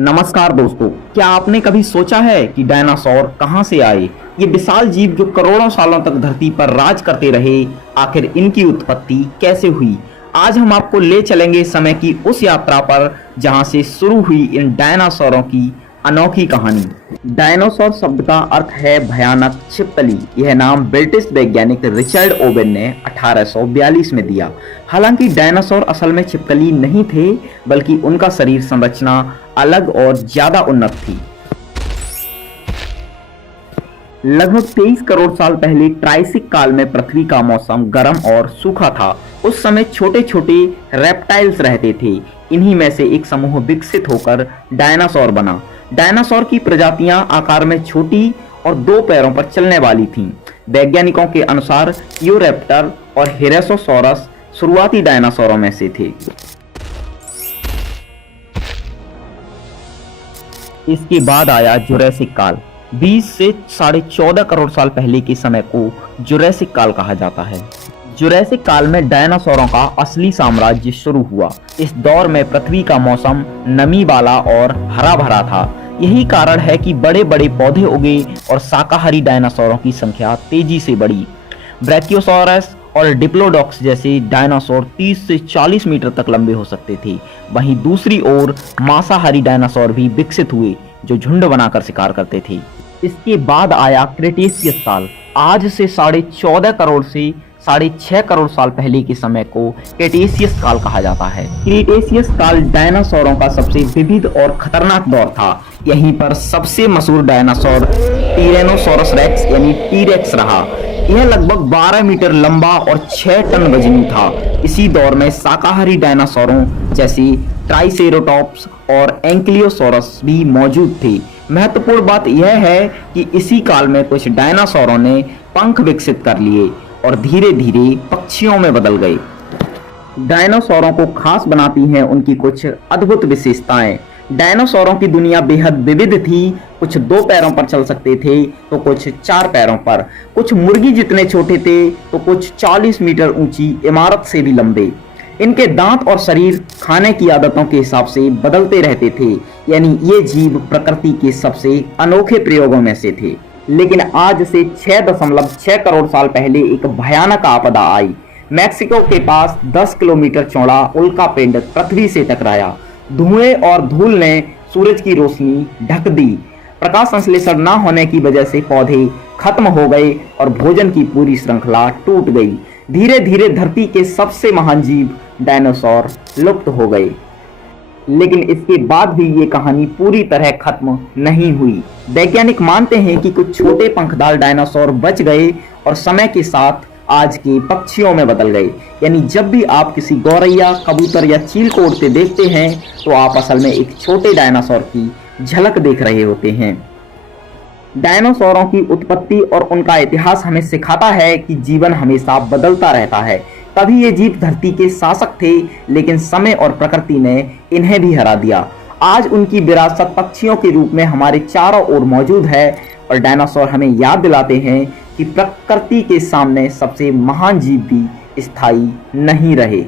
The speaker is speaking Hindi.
नमस्कार दोस्तों, क्या आपने कभी सोचा है कि डायनासोर कहां से आए? ये विशाल जीव जो करोड़ों सालों तक धरती पर राज करते रहे, आखिर इनकी उत्पत्ति कैसे हुई? आज हम आपको ले चलेंगे समय की उस यात्रा पर जहां से शुरू हुई इन डायनासोरों की अनोखी कहानी। डायनासोर शब्द का अर्थ है भयानक छिपकली। यह नाम ब्रिटिश वैज्ञानिक रिचर्ड ओवेन ने 1842 में दिया। हालांकि डायनासोर असल में छिपकली नहीं थे, बल्कि उनका शरीर संरचना अलग और ज्यादा उन्नत थी। लगभग 23 करोड़ साल पहले ट्राइसिक काल में पृथ्वी का मौसम गर्म और सूखा था। उस समय छोटे छोटे रेप्टाइल्स रहते थे। इन्हीं में से एक समूह विकसित होकर डायनासोर बना। डायनासोर की प्रजातियां आकार में छोटी और दो पैरों पर चलने वाली थीं। वैज्ञानिकों के अनुसार यूरेप्टर और हेरेसोसॉरस शुरुआती डायनासोरों में से थे। इसके बाद आया जुरैसिक काल। 20 से 14.5 करोड़ साल पहले के समय को जुरैसिक काल कहा जाता है। जुरैसिक काल में डायनासोरों का असली साम्राज्य शुरू हुआ। इस दौर में पृथ्वी का मौसम नमी वाला और हरा भरा था। यही कारण है कि बड़े बड़े पौधे उगे और शाकाहारी डायनासोरों की संख्या तेजी से बढ़ी। ब्रैकियोसॉरस और डिप्लोडॉक्स जैसे डायनासोर 30 से 40 मीटर तक लंबे हो सकते थे। वहीं दूसरी ओर मांसाहारी डायनासोर भी विकसित हुए जो झुंड बनाकर शिकार करते थे। इसके बाद आया क्रेटेशियस काल। आज से 14.5 करोड़ से 6.5 करोड़ साल पहले के समय को क्रेटेशियस काल कहा जाता है। क्रेटेशियस काल डायनासोरों का सबसे विविध और खतरनाक दौर था। यहीं पर सबसे मशहूर डायनासोर टिरेनोसोरस रेक्स यानी टी-रेक्स रहा। यह लगभग 12 मीटर लंबा और 6 टन वजनी था। इसी दौर में शाकाहारी डायनासोरों जैसे ट्राइसेरोटॉप्स और एंकिलोसोरस भी मौजूद थे। महत्वपूर्ण बात यह है कि इसी काल में कुछ डायनासोरों ने पंख विकसित कर लिए और धीरे धीरे पक्षियों में बदल गए। डायनासोरों को खास बनाती हैं उनकी कुछ अद्भुत विशेषताएं। डायनासोरों की दुनिया बेहद विविध थी। कुछ 2 पैरों पर चल सकते थे तो कुछ 4 पैरों पर। कुछ मुर्गी जितने छोटे थे तो कुछ 40 मीटर ऊंची इमारत से भी लंबे। इनके दांत और शरीर खाने की आदतों के हिसाब से बदलते रहते थे। यानी ये जीव प्रकृति के सबसे अनोखे प्रयोगों में से थे। लेकिन आज से 6.6 करोड़ साल पहले एक भयानक आपदा आई। मैक्सिको के पास 10 किलोमीटर चौड़ा उल्का पिंड पृथ्वी से टकराया। धुएं और धूल ने सूरज की रोशनी ढक दी। प्रकाश संश्लेषण न होने की वजह से पौधे खत्म हो गए और भोजन की पूरी श्रृंखला टूट गई। धीरे धीरे धरती के सबसे महान जीव डायनासोर लुप्त हो गए। लेकिन इसके बाद भी ये कहानी पूरी तरह खत्म नहीं हुई। वैज्ञानिक मानते हैं कि कुछ छोटे पंखदार डायनासोर बच गए और समय के साथ आज के पक्षियों में बदल गए। यानी जब भी आप किसी गौरैया, कबूतर या चील को उड़ते देखते हैं तो आप असल में एक छोटे डायनासोर की झलक देख रहे होते हैं। डायनासोरों की उत्पत्ति और उनका इतिहास हमें सिखाता है कि जीवन हमेशा बदलता रहता है। तभी ये जीव धरती के शासक थे, लेकिन समय और प्रकृति ने इन्हें भी हरा दिया। आज उनकी विरासत पक्षियों के रूप में हमारे चारों ओर मौजूद है और डायनासोर हमें याद दिलाते हैं कि प्रकृति के सामने सबसे महान जीव भी स्थायी नहीं रहे।